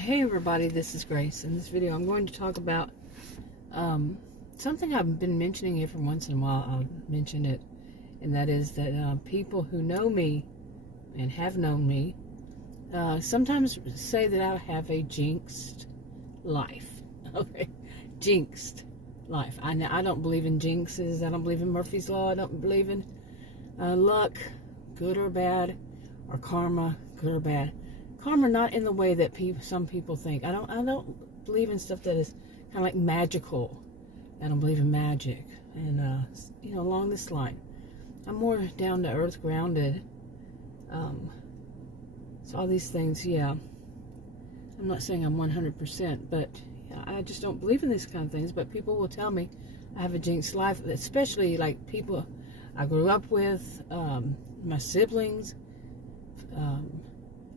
Hey everybody, this is Grace. In this video I'm going to talk about something I've been mentioning every once in a while. I'll mention it, and that is that people who know me and have known me sometimes say that I have a jinxed life. Okay, jinxed life. I don't believe in jinxes. I don't believe in Murphy's Law. I don't believe in luck, good or bad, or karma, good or bad. Karma, not in the way that some people think. I don't believe in stuff that is kind of like magical. I don't believe in magic, and along this line, I'm more down to earth, grounded. So all these things, yeah. I'm not saying I'm 100%, but yeah, I just don't believe in these kind of things. But people will tell me I have a jinxed life, especially like people I grew up with, my siblings.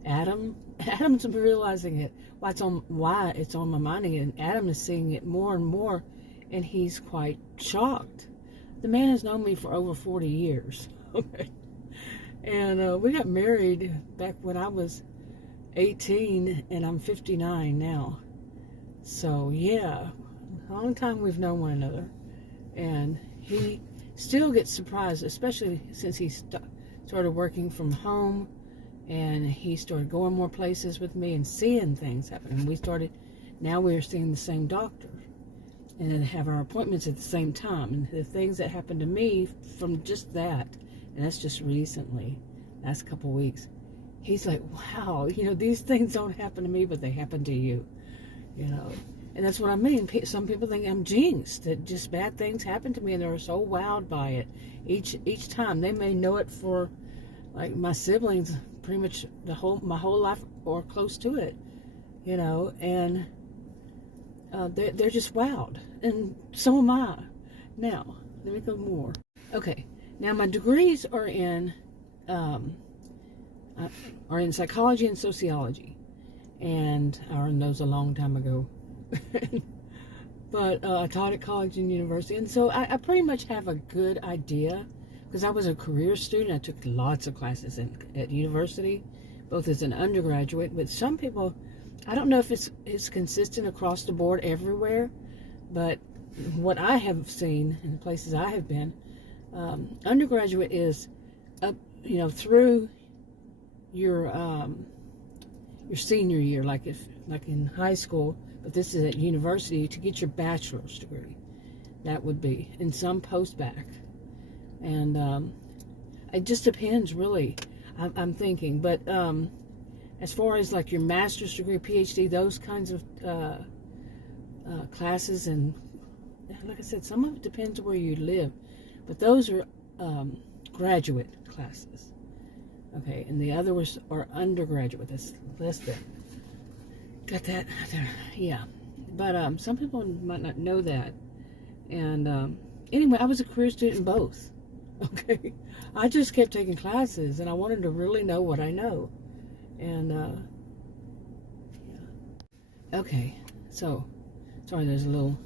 Adam's realizing it. Why it's on my mind again. Adam is seeing it more and more, and he's quite shocked. The man has known me for over 40 years. Okay, and we got married back when I was 18, and I'm 59 now. So yeah, a long time we've known one another, and he still gets surprised, especially since he started working from home. And he started going more places with me and seeing things happen. And now we're seeing the same doctor and then have our appointments at the same time. And the things that happened to me from just that, and that's just recently, last couple of weeks, he's like, wow, these things don't happen to me, but they happen to you, And that's what I mean. Some people think I'm jinxed, that just bad things happen to me, and they're so wowed by it. Each time, they may know it for, like, my siblings, pretty much my whole life or close to it, and they're just wowed, and so am I. Now, let me go more. Okay, now my degrees are in psychology and sociology, and I earned those a long time ago. But I taught at college and university, and so I pretty much have a good idea. Because I was a career student, I took lots of classes at university, both as an undergraduate. But some people, I don't know if it's consistent across the board everywhere, but what I have seen in the places I have been, undergraduate is up, through your senior year, like in high school, but this is at university to get your bachelor's degree. That would be, and some post-bac. And it just depends, really, I'm thinking. But as far as like your master's degree, PhD, those kinds of classes, and like I said, some of it depends where you live. But those are graduate classes. Okay, and the others are undergraduate. That's less than. Got that there? Yeah. But some people might not know that. And anyway, I was a career student in both. Okay, I just kept taking classes, and I wanted to really know what I know. And yeah. Okay, so sorry, there's a little,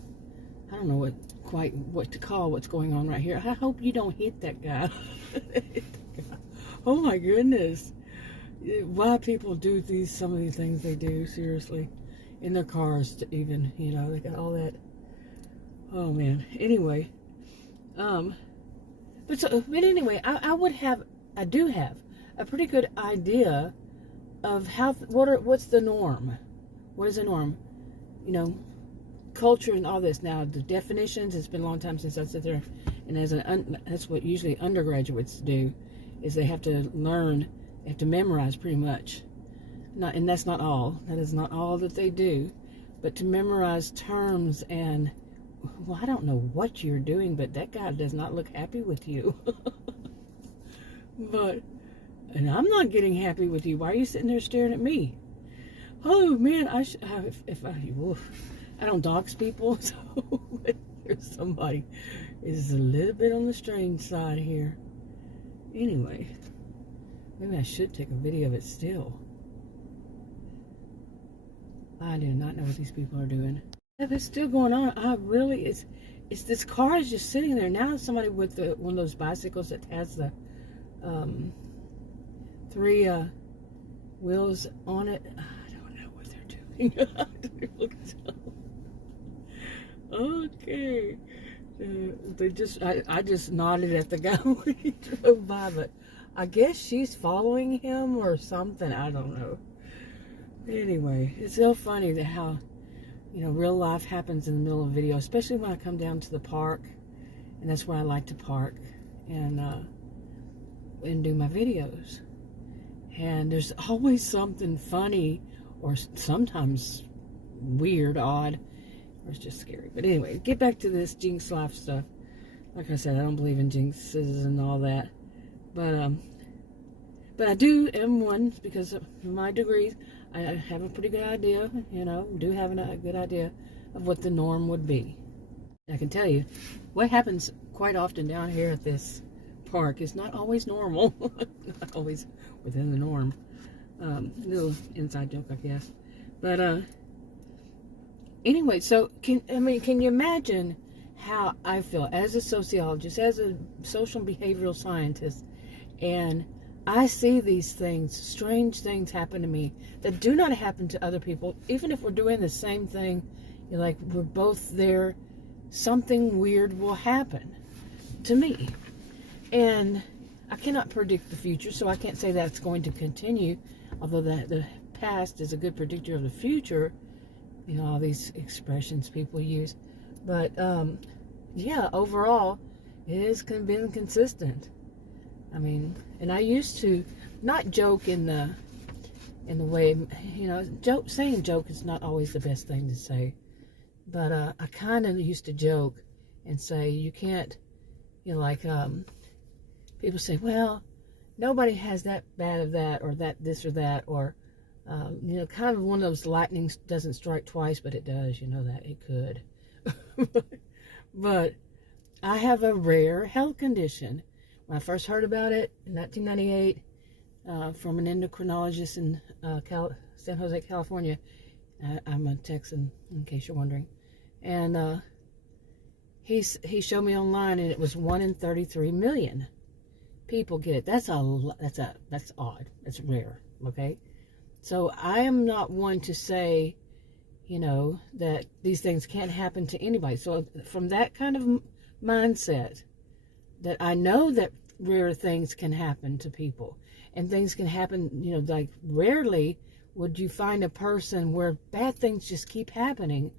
I don't know what to call what's going on right here. I hope you don't hit that guy. Oh my goodness, why people do some of these things they do, seriously, in their cars even, they got all that. Oh man. Anyway, But anyway, I do have a pretty good idea of what's the norm. What is the norm? Culture and all this. Now, the definitions, it's been a long time since I sit there, and that's what usually undergraduates do, is they have to learn, they have to memorize pretty much. And that's not all. That is not all that they do. But to memorize terms and, well, I don't know what you're doing, but that guy does not look happy with you. And I'm not getting happy with you. Why are you sitting there staring at me? Oh man, I don't dox people, so there's somebody is a little bit on the strange side here. Anyway, maybe I should take a video of it still. I do not know what these people are doing. If it's still going on, it's this car is just sitting there. Now somebody with one of those bicycles that has the 3 wheels on it. I don't know what they're doing. going. Okay. I just nodded at the guy when he drove by, but I guess she's following him or something. I don't know. Anyway, it's so funny that how, real life happens in the middle of a video, especially when I come down to the park, and that's where I like to park and do my videos. And there's always something funny or sometimes weird, odd, or it's just scary. But anyway, get back to this Jinxed life stuff. Like I said, I don't believe in jinxes and all that. But I am one because of my degrees. I have a pretty good idea, do have a good idea of what the norm would be. I can tell you, what happens quite often down here at this park is not always normal. Not always within the norm. Little inside joke, I guess. But anyway, so can you imagine how I feel as a sociologist, as a social and behavioral scientist, and I see these things, strange things happen to me that do not happen to other people, even if we're doing the same thing, like we're both there, something weird will happen to me. And I cannot predict the future, so I can't say that's going to continue, although the past is a good predictor of the future, all these expressions people use. But yeah, overall, it has been consistent. And I used to not joke in the way, saying joke is not always the best thing to say. But I kind of used to joke and say, you can't, people say, well, nobody has that bad of that, or that, this or that, or, kind of one of those lightning doesn't strike twice, but it does, that it could. But I have a rare health condition. When I first heard about it in 1998 from an endocrinologist in San Jose, California. I'm a Texan, in case you're wondering. And he showed me online, and it was 1 in 33 million people get it. That's odd. That's rare. Okay, so I am not one to say, that these things can't happen to anybody. So from that kind of mindset, that I know that rare things can happen to people, and things can happen, like rarely would you find a person where bad things just keep happening.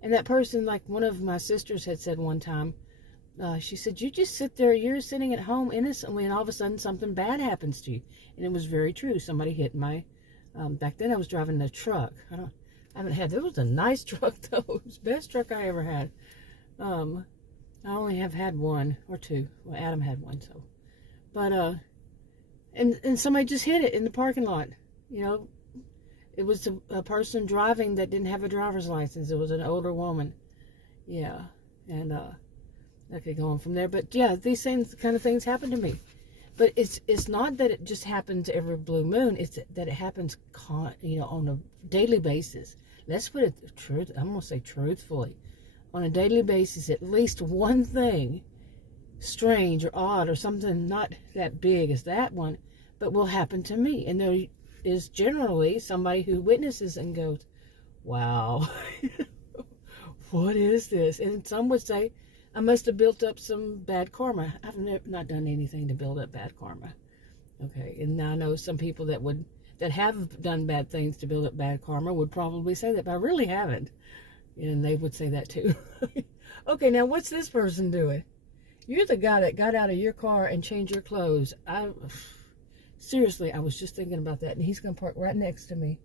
And that person, like one of my sisters had said one time, she said, you just sit there, you're sitting at home innocently, and all of a sudden something bad happens to you. And it was very true. Somebody hit my, back then I was driving a truck. There was a nice truck though. It was the best truck I ever had. I only have had one or two. Well, Adam had one, so. But, and somebody just hit it in the parking lot. It was a person driving that didn't have a driver's license. It was an older woman. Yeah. And, okay, going from there. But yeah, these kind of things happen to me. But it's not that it just happens every blue moon. It's that it happens, on a daily basis. Let's put it I'm going to say truthfully. On a daily basis, at least one thing strange or odd or something not that big as that one, but will happen to me. And there is generally somebody who witnesses and goes, wow, what is this? And some would say, I must have built up some bad karma. I've not done anything to build up bad karma. Okay, and I know some people that have done bad things to build up bad karma would probably say that, but I really haven't. And they would say that too. Okay, now what's this person doing? You're the guy that got out of your car and changed your clothes. Seriously, I was just thinking about that, and he's going to park right next to me.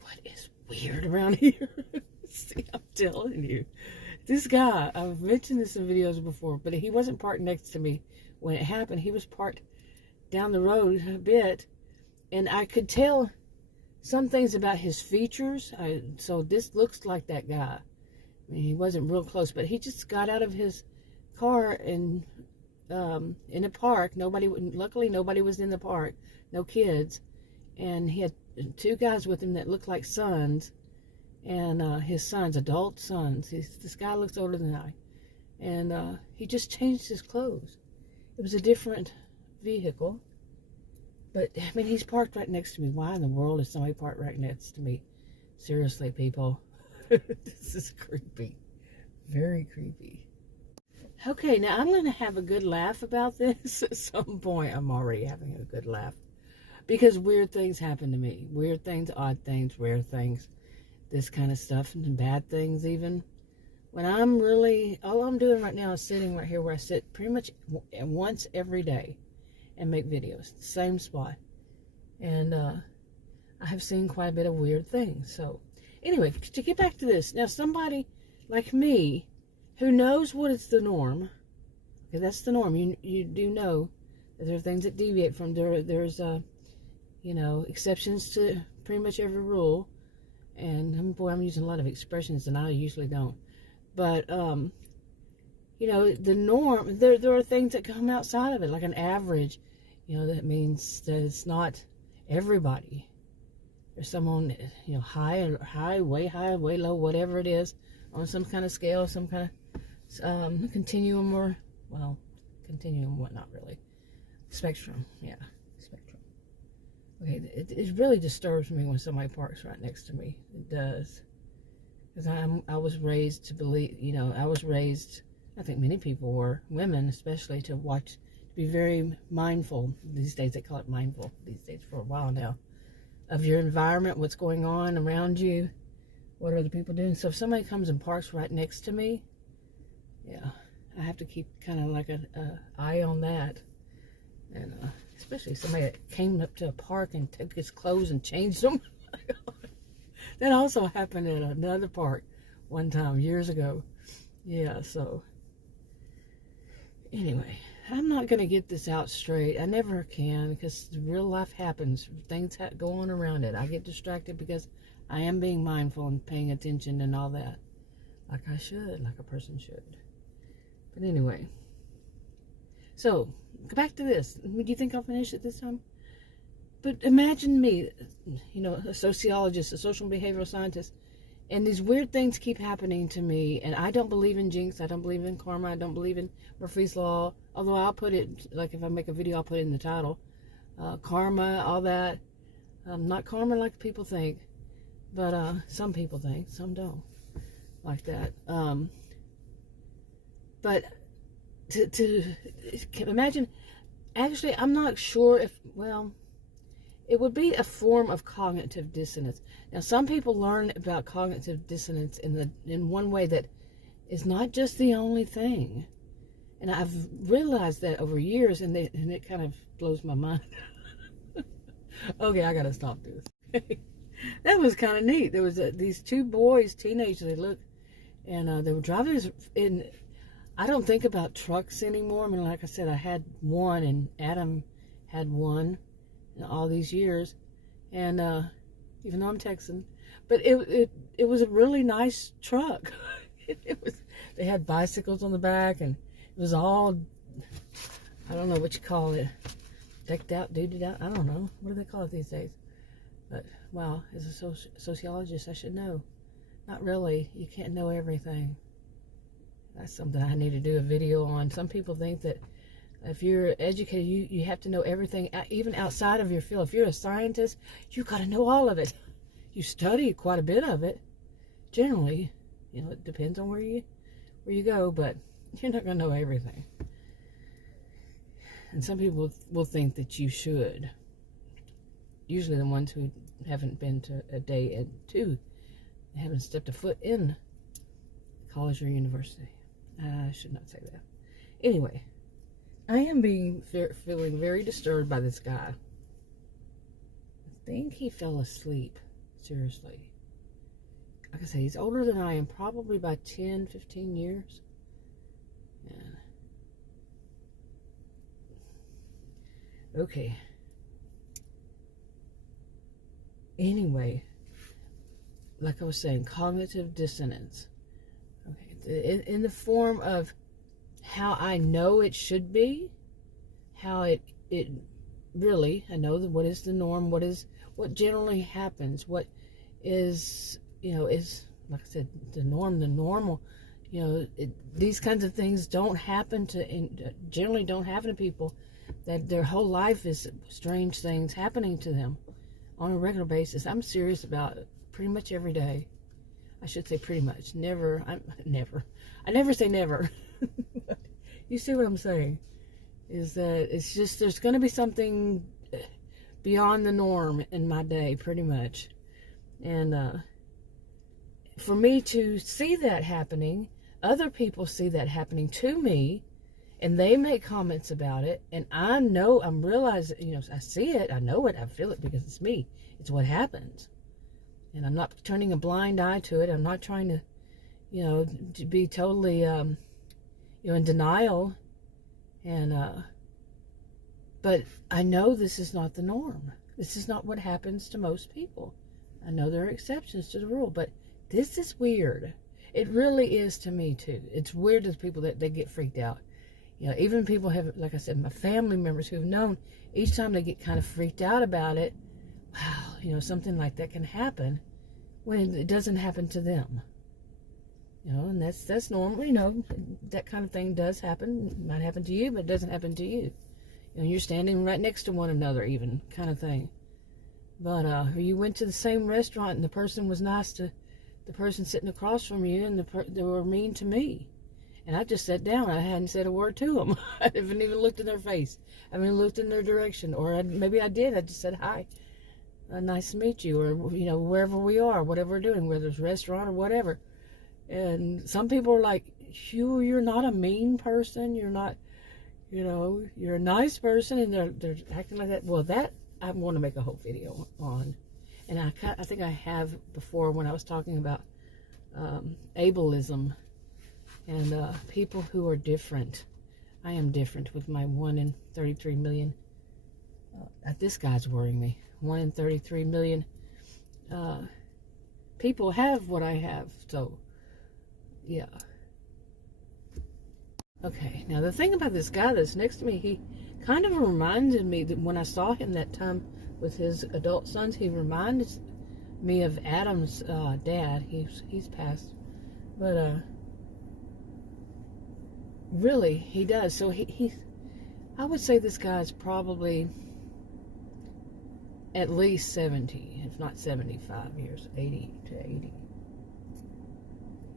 What is weird around here? See, I'm telling you. This guy, I've mentioned this in videos before, but he wasn't parked next to me when it happened. He was parked down the road a bit, and I could tell some things about his features. So this looks like that guy. He wasn't real close, but he just got out of his car and in a park. Luckily nobody was in the park, no kids, and he had two guys with him that looked like sons, and his sons, adult sons. This guy looks older than I, and he just changed his clothes. It was a different vehicle, But, I mean, he's parked right next to me. Why in the world is somebody parked right next to me? Seriously, people. This is creepy. Very creepy. Okay, now I'm going to have a good laugh about this. At some point, I'm already having a good laugh. Because weird things happen to me. Weird things, odd things, rare things. This kind of stuff. And bad things even. When I'm really... All I'm doing right now is sitting right here where I sit pretty much once every day. And make videos. The same spot. And I have seen quite a bit of weird things. So, anyway, to get back to this. Now, somebody like me who knows what is the norm. Okay, that's the norm. You do know that there are things that deviate from... There's, you know, exceptions to pretty much every rule. And, boy, I'm using a lot of expressions and I usually don't. But, you know, the norm, there are things that come outside of it, like an average. You know, that means that it's not everybody. There's someone, you know, way low, whatever it is, on some kind of scale, some kind of continuum or, well, continuum, what, not really. Spectrum, yeah, spectrum. Okay, it really disturbs me when somebody parks right next to me. It does. Because I was raised to believe, you know, I think many people were, women especially, to be very mindful. These days they call it mindful, these days for a while now, of your environment, what's going on around you, what are other people doing. So if somebody comes and parks right next to me, yeah, I have to keep kind of like an eye on that. And especially somebody that came up to a park and took his clothes and changed them. That also happened at another park one time years ago. Yeah, so anyway, I'm not going to get this out straight. I never can, because real life happens. Things go on around it. I get distracted because I am being mindful and paying attention and all that. Like I should, like a person should. But anyway. So, go back to this. Do you think I'll finish it this time? But imagine me, you know, a sociologist, a social and behavioral scientist, and these weird things keep happening to me, and I don't believe in jinx, I don't believe in karma, I don't believe in Murphy's Law, although I'll put it, like if I make a video, I'll put it in the title. Karma, all that. Not karma like people think, but some people think, some don't, like that. But to imagine, actually, I'm not sure if, well... It would be a form of cognitive dissonance. Now, some people learn about cognitive dissonance in one way that is not just the only thing. And I've realized that over years, and it kind of blows my mind. Okay, I got to stop this. That was kind of neat. There was these two boys, teenagers, they looked, and they were driving in... I don't think about trucks anymore. I mean, like I said, I had one, and Adam had one. All these years, and even though I'm Texan, but it was a really nice truck. They had bicycles on the back, and it was all, I don't know what you call it, decked out, duded out. I don't know, what do they call it these days? But wow, as a sociologist, I should know. Not really. You can't know everything. That's something I need to do a video on. Some people think that if you're educated, you have to know everything, even outside of your field. If you're a scientist, you got to know all of it. You study quite a bit of it. Generally, you know, it depends on where you go, but you're not going to know everything. And some people will think that you should. Usually the ones who haven't been to a day at two, haven't stepped a foot in college or university. I should not say that. Anyway. I am feeling very disturbed by this guy. I think he fell asleep. Seriously. Like I say, he's older than I am, probably by 10, 15 years. Yeah. Okay. Anyway, like I was saying, cognitive dissonance. Okay. In the form of how I know it should be, how it really, I know that what is the norm, what generally happens, what is, you know, is, like I said, the norm, the normal, you know, these kinds of things don't happen generally don't happen to people that their whole life is strange things happening to them on a regular basis. I'm serious about it pretty much every day. I should say pretty much. Never. I never say never. You see what I'm saying? Is that it's just, there's going to be something beyond the norm in my day, pretty much. And for me to see that happening, other people see that happening to me, and they make comments about it, and I know, I'm realizing, I see it, I know it, I feel it, because it's me. It's what happens. And I'm not turning a blind eye to it. I'm not trying to, to be totally, in denial. And, but I know this is not the norm. This is not what happens to most people. I know there are exceptions to the rule, but this is weird. It really is to me, too. It's weird to people that they get freaked out. Even people have, like I said, my family members who have known, each time they get kind of freaked out about it, wow, something like that can happen when it doesn't happen to them. And that's normal, that kind of thing does happen. It might happen to you, but it doesn't happen to you. You're standing right next to one another, even, kind of thing. But you went to the same restaurant and the person was nice to the person sitting across from you, and they were mean to me. And I just sat down. I hadn't said a word to them. I haven't even looked in their face. I haven't looked in their direction. Or maybe I did. I just said, hi. Nice to meet you. Or, wherever we are, whatever we're doing, whether it's a restaurant or whatever. And some people are like, you're not a mean person. You're not, you're a nice person. And they're acting like that. Well, that I want to make a whole video on. And I think I have before when I was talking about ableism. And people who are different. I am different with my 1 in 33 million. This guy's worrying me. 1 in 33 million people have what I have. So, yeah. Okay, now the thing about this guy that's next to me, he kind of reminded me that when I saw him that time with his adult sons, he reminded me of Adam's dad. He's passed. But, really, he does. So I would say this guy is probably at least 70, if not 75 years, 80 to 80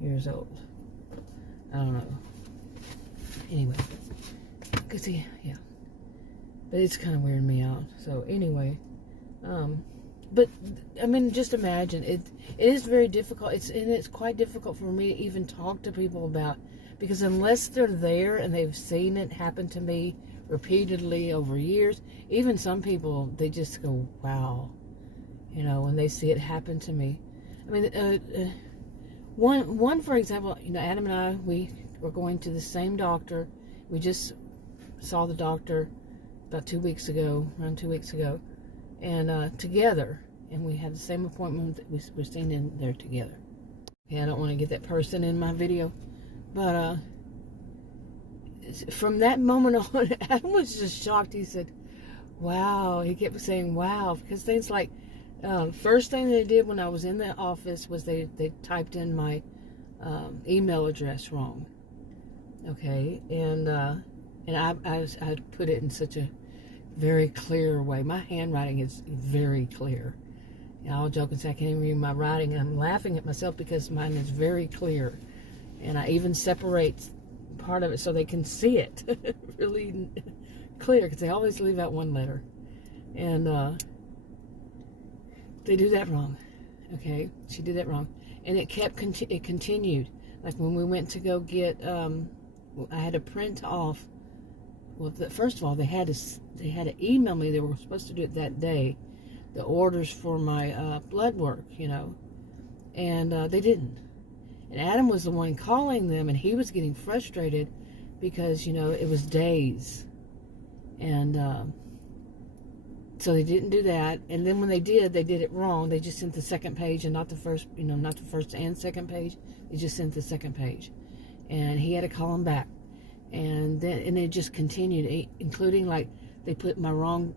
years old. I don't know. Anyway, because yeah. But it's kind of weirding me out. So anyway, but I mean, just imagine it is very difficult. It's quite difficult for me to even talk to people about. Because unless they're there and they've seen it happen to me repeatedly over years, even some people, they just go, wow, when they see it happen to me. I mean, one for example, Adam and I, we were going to the same doctor. We just saw the doctor about 2 weeks ago, around 2 weeks ago, and together, and we had the same appointment. We were staying in there together. Okay, I don't want to get that person in my video. But from that moment on, Adam was just shocked. He said, wow. He kept saying, wow. Because things like, first thing they did when I was in the office was they typed in my email address wrong. Okay. And I put it in such a very clear way. My handwriting is very clear. I'll joke and say I can't even read my writing. And I'm laughing at myself because mine is very clear. And I even separate part of it so they can see it really clear, because they always leave out one letter. And they do that wrong. Okay, she did that wrong. And it continued. Like when we went to go get, I had to print off, well, first of all, they had to email me. They were supposed to do it that day, the orders for my blood work, and they didn't. And Adam was the one calling them, and he was getting frustrated because, it was days. And so they didn't do that. And then when they did it wrong. They just sent the second page and not the first, not the first and second page. They just sent the second page. And he had to call him back. And it just continued, including, like, they put my wrong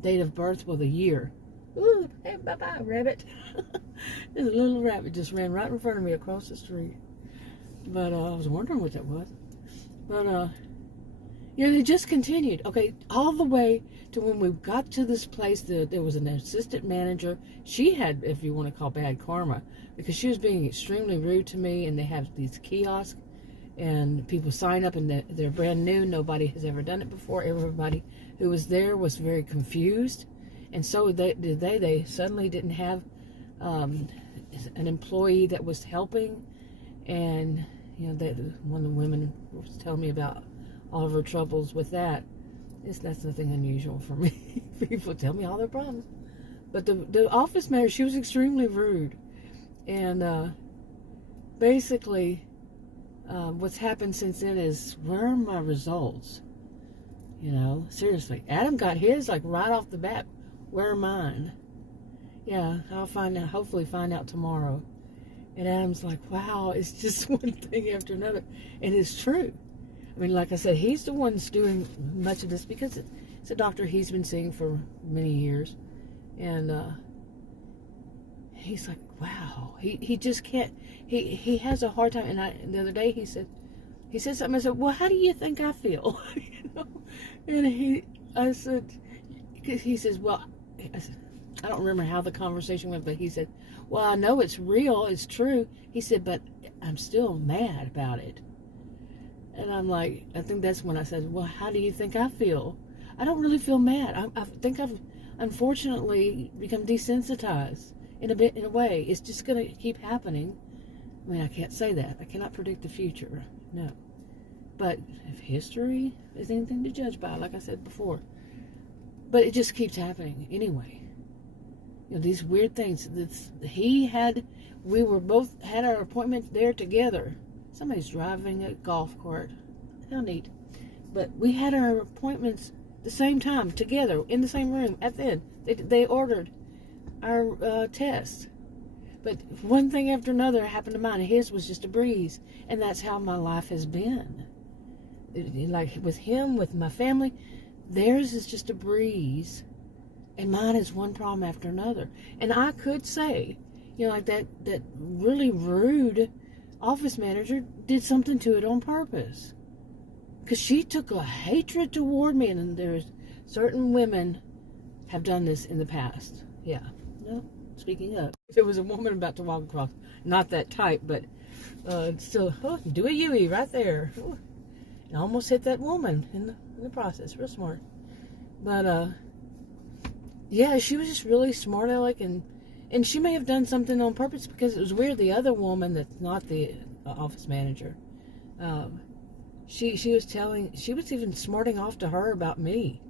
date of birth with a year. Ooh, hey, bye-bye, rabbit. There's a little rabbit just ran right in front of me across the street. But I was wondering what that was. But You know, it just continued. Okay, all the way to when we got to this place, there was an assistant manager. She had, if you want to call bad karma, because she was being extremely rude to me, and they have these kiosks, and people sign up, and they're brand new. Nobody has ever done it before. Everybody who was there was very confused, and so they suddenly didn't have an employee that was helping, and you know, one of the women was telling me about all of her troubles with that. That's nothing unusual for me. People tell me all their problems. But the office manager, she was extremely rude. And basically, what's happened since then is, where are my results? You know, seriously. Adam got his like right off the bat. Where are mine? Yeah, I'll find out, hopefully find out tomorrow. And Adam's like, wow, it's just one thing after another. And it's true. I mean, like I said, he's the one that's doing much of this because it's a doctor he's been seeing for many years. And he's like, wow, he just can't, he has a hard time. And the other day he said something. I said, well, how do you think I feel? You know? And he says, well, I don't remember how the conversation went, but he said, well, I know it's real, it's true. He said, but I'm still mad about it. And I'm like, I think that's when I said, well, how do you think I feel? I don't really feel mad. I think I've unfortunately become desensitized in a way. It's just going to keep happening. I mean, I can't say that. I cannot predict the future. No. But if history is anything to judge by, like I said before. But it just keeps happening anyway. You know, these weird things. We were both had our appointment there together. Somebody's driving a golf cart. How neat. But we had our appointments the same time, together, in the same room, at the end. They ordered our test. But one thing after another happened to mine. His was just a breeze. And that's how my life has been. Like with him, with my family, theirs is just a breeze. And mine is one problem after another. And I could say, you know, like that really rude office manager did something to it on purpose, because she took a hatred toward me. And there's certain women have done this in the past. Yeah. No, speaking of, there was a woman about to walk across, not that type, but still, do a Yui right there. And I almost hit that woman in the process. Real smart. But yeah, she was just really smart aleck, and she may have done something on purpose, because it was weird. The other woman that's not the office manager, she was even smarting off to her about me.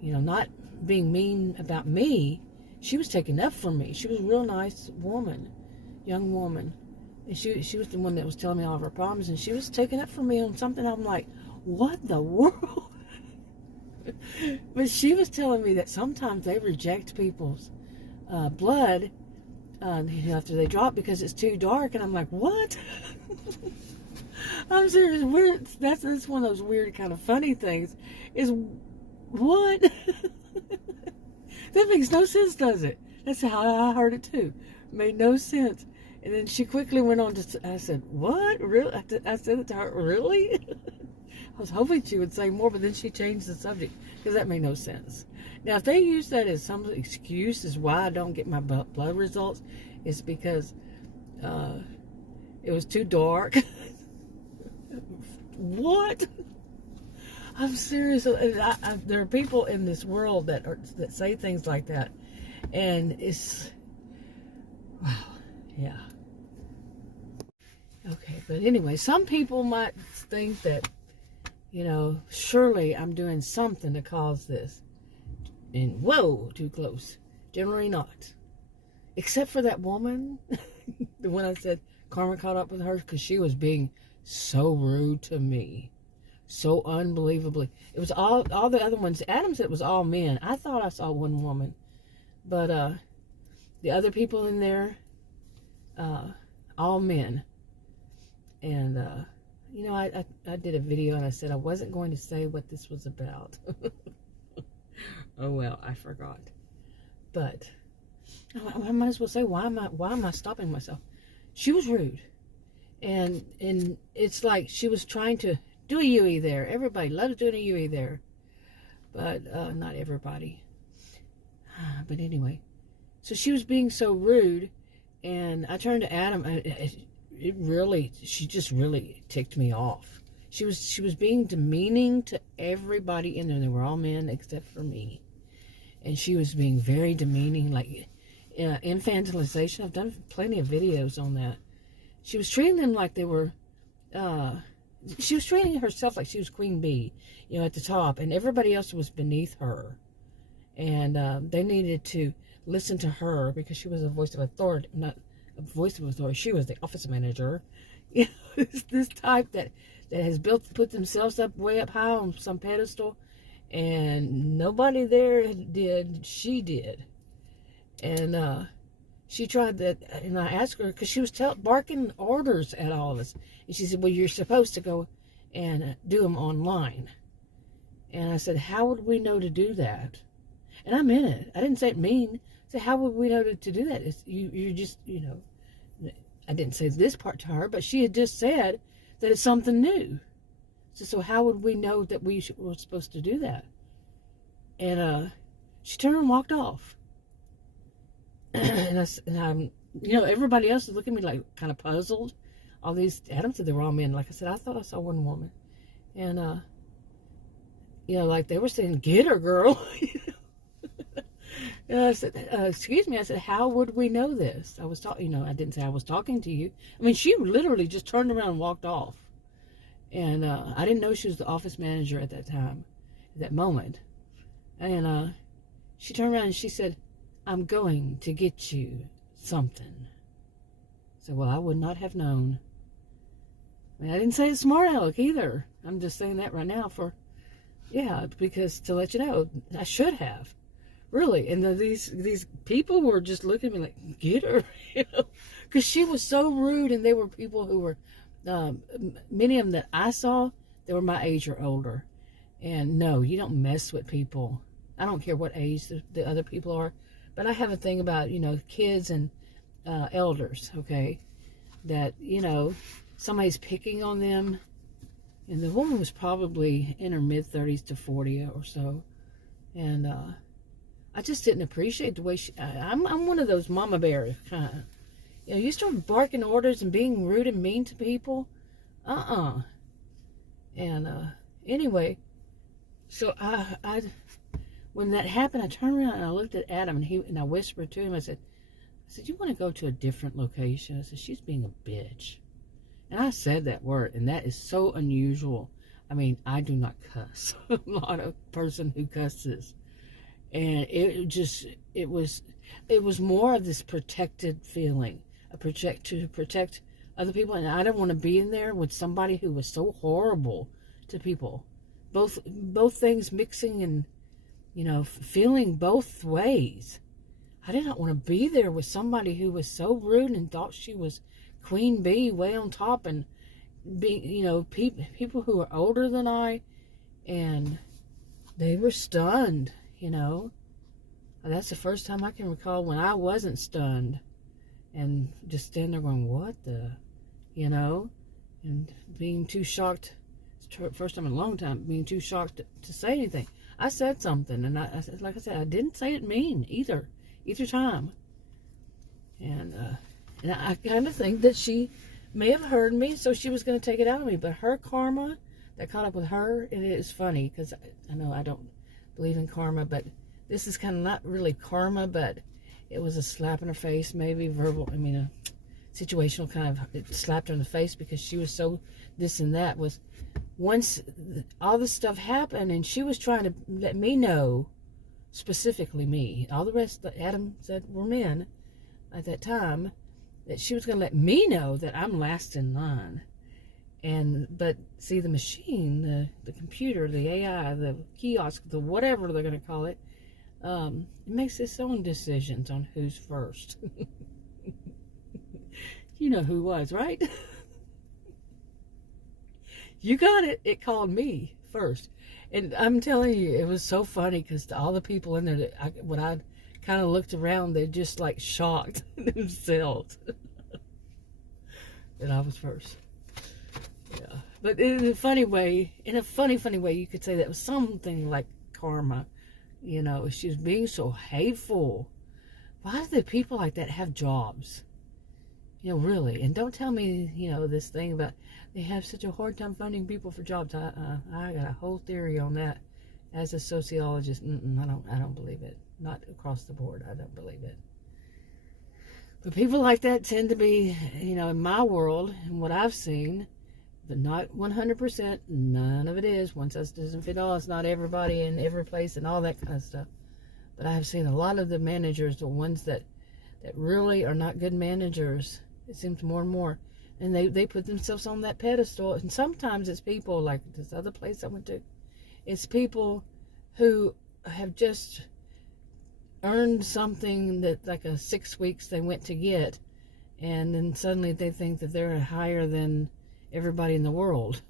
You know, not being mean about me. She was taking up for me. She was a real nice woman, young woman. And she was the one that was telling me all of her problems, and she was taking up for me on something. I'm like, what the world? But she was telling me that sometimes they reject people's blood after they drop because it's too dark. And I'm like, what? I'm serious. That's one of those weird kind of funny things. Is what? That makes no sense, does it? That's how I heard it too. Made no sense. And then she quickly went on to, I said, what? Really? I said it to her, really? I was hoping she would say more, but then she changed the subject, because that made no sense. Now, if they use that as some excuse as why I don't get my blood results, it's because it was too dark. What? I'm serious. There are people in this world that say things like that, and it's, wow, yeah. Okay, but anyway, some people might think that, you know, surely I'm doing something to cause this. And whoa, too close. Generally not. Except for that woman, the one I said karma caught up with her, because she was being so rude to me. So unbelievably. It was all the other ones. Adam said it was all men. I thought I saw one woman. But the other people in there, all men. And, you know, I did a video and I said I wasn't going to say what this was about. Oh, well, I forgot. But I might as well say, why am I stopping myself? She was rude. And it's like she was trying to Do a UE there. Everybody loves doing a UE there. But not everybody. But anyway. So she was being so rude. And I turned to Adam. She just really ticked me off. She was being demeaning to everybody in there. They were all men except for me. And she was being very demeaning, like infantilization. I've done plenty of videos on that. She was treating them like they were, she was treating herself like she was Queen Bee, you know, at the top. And everybody else was beneath her. And they needed to listen to her because she was a voice of authority, not a voice of authority. She was the office manager. You know, this type that has put themselves up way up high on some pedestal. And nobody there did. She did. And she tried that. And I asked her, because she was barking orders at all of us. And she said, well, you're supposed to go and do them online. And I said, how would we know to do that? And I meant it. I didn't say it mean. I said, how would we know to do that? You're just, you know, I didn't say this part to her, but she had just said that it's something new. So how would we know that we were supposed to do that? And she turned and walked off. and I'm, you know, everybody else is looking at me like kind of puzzled. All these, Adam said they were all men. Like I said, I thought I saw one woman. And, you know, like they were saying, get her, girl. And I said, excuse me. I said, how would we know this? I was talking, you know, I didn't say I was talking to you. I mean, she literally just turned around and walked off. And I didn't know she was the office manager at that time, at that moment. And she turned around and she said, I'm going to get you something. I said, well, I would not have known. I mean, I didn't say it's smart aleck either. I'm just saying that right now for, yeah, because to let you know, I should have. Really. And these people were just looking at me like, get her, you know, because she was so rude. And they were people who were, many of them that I saw, they were my age or older. And no, you don't mess with people. I don't care what age the other people are. But I have a thing about, you know, kids and elders, okay, that, you know, somebody's picking on them. And the woman was probably in her mid-30s to 40 or so. And I just didn't appreciate the way I'm one of those mama bears kind of. You know, you start barking orders and being rude and mean to people. And anyway, so I when that happened, I turned around and I looked at Adam and I whispered to him. I said, you want to go to a different location? I said, she's being a bitch. And I said that word, and that is so unusual. I mean, I do not cuss. I'm not a person who cusses. And it was more of this protected feeling, to protect other people. And I don't want to be in there with somebody who was so horrible to people. Both things mixing and, you know, feeling both ways. I did not want to be there with somebody who was so rude and thought she was Queen Bee way on top, and being, you know, people who were older than I, and they were stunned, you know. That's the first time I can recall when I wasn't stunned and just standing there going, what the, you know, and being too shocked. First time in a long time, being too shocked to say anything. I said something, and I said, like I said, I didn't say it mean either time. And I kind of think that she may have heard me, so she was going to take it out of me. But her karma that caught up with her, and it is funny because I know I don't believe in karma, but this is kind of not really karma, but it was a slap in her face, maybe verbal. I mean, a situational kind of, it slapped her in the face because she was so this and that. Was once all this stuff happened, and she was trying to let me know, specifically me, all the rest that Adam said were men at that time, that she was going to let me know that I'm last in line. But see, the machine, the computer, the AI, the kiosk, the whatever they're going to call it, it makes its own decisions on who's first. You know who was, right? You got it. It called me first. And I'm telling you, it was so funny because all the people in there, when I kind of looked around, they just like shocked themselves that I was first. Yeah. But in a funny way, funny way, you could say that was something like karma. You know, she was being so hateful. Why do the people like that have jobs? You know, really. And don't tell me, you know, this thing about they have such a hard time finding people for jobs. I got a whole theory on that. As a sociologist, I don't believe it. Not across the board. I don't believe it. But people like that tend to be, you know, in my world and what I've seen, but not 100%. None of it is. One size doesn't fit all. It's not everybody in every place and all that kind of stuff. But I have seen a lot of the managers, the ones that really are not good managers, it seems more and more. And they put themselves on that pedestal. And sometimes it's people like this other place I went to. It's people who have just earned something that like a 6 weeks they went to get. And then suddenly they think that they're higher than everybody in the world.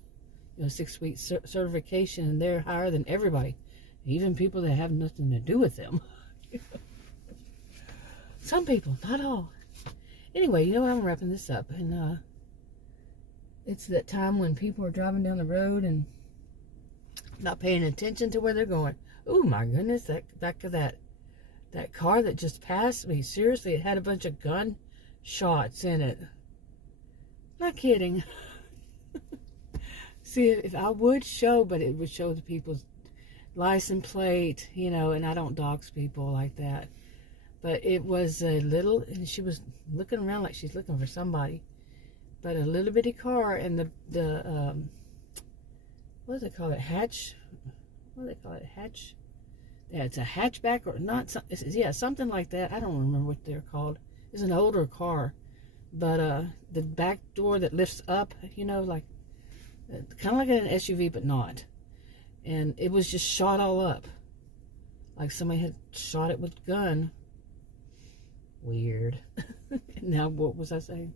You know, 6 weeks certification, and they're higher than everybody. Even people that have nothing to do with them. Some people, not all. Anyway, you know what? I'm wrapping this up. And it's that time when people are driving down the road and not paying attention to where they're going. Oh my goodness, that back of that car that just passed me. Seriously, it had a bunch of gun shots in it. Not kidding. See, if I would show, but it would show the people's license plate, you know, and I don't dox people like that. But it was a little, and she was looking around like she's looking for somebody. But a little bitty car, and the what do they call it? Hatch? What do they call it? Hatch? Yeah, it's a hatchback or not? Yeah, something like that. I don't remember what they're called. It's an older car, but the back door that lifts up, you know, like kind of like an SUV, but not. And it was just shot all up, like somebody had shot it with a gun. Weird. Now, what was I saying?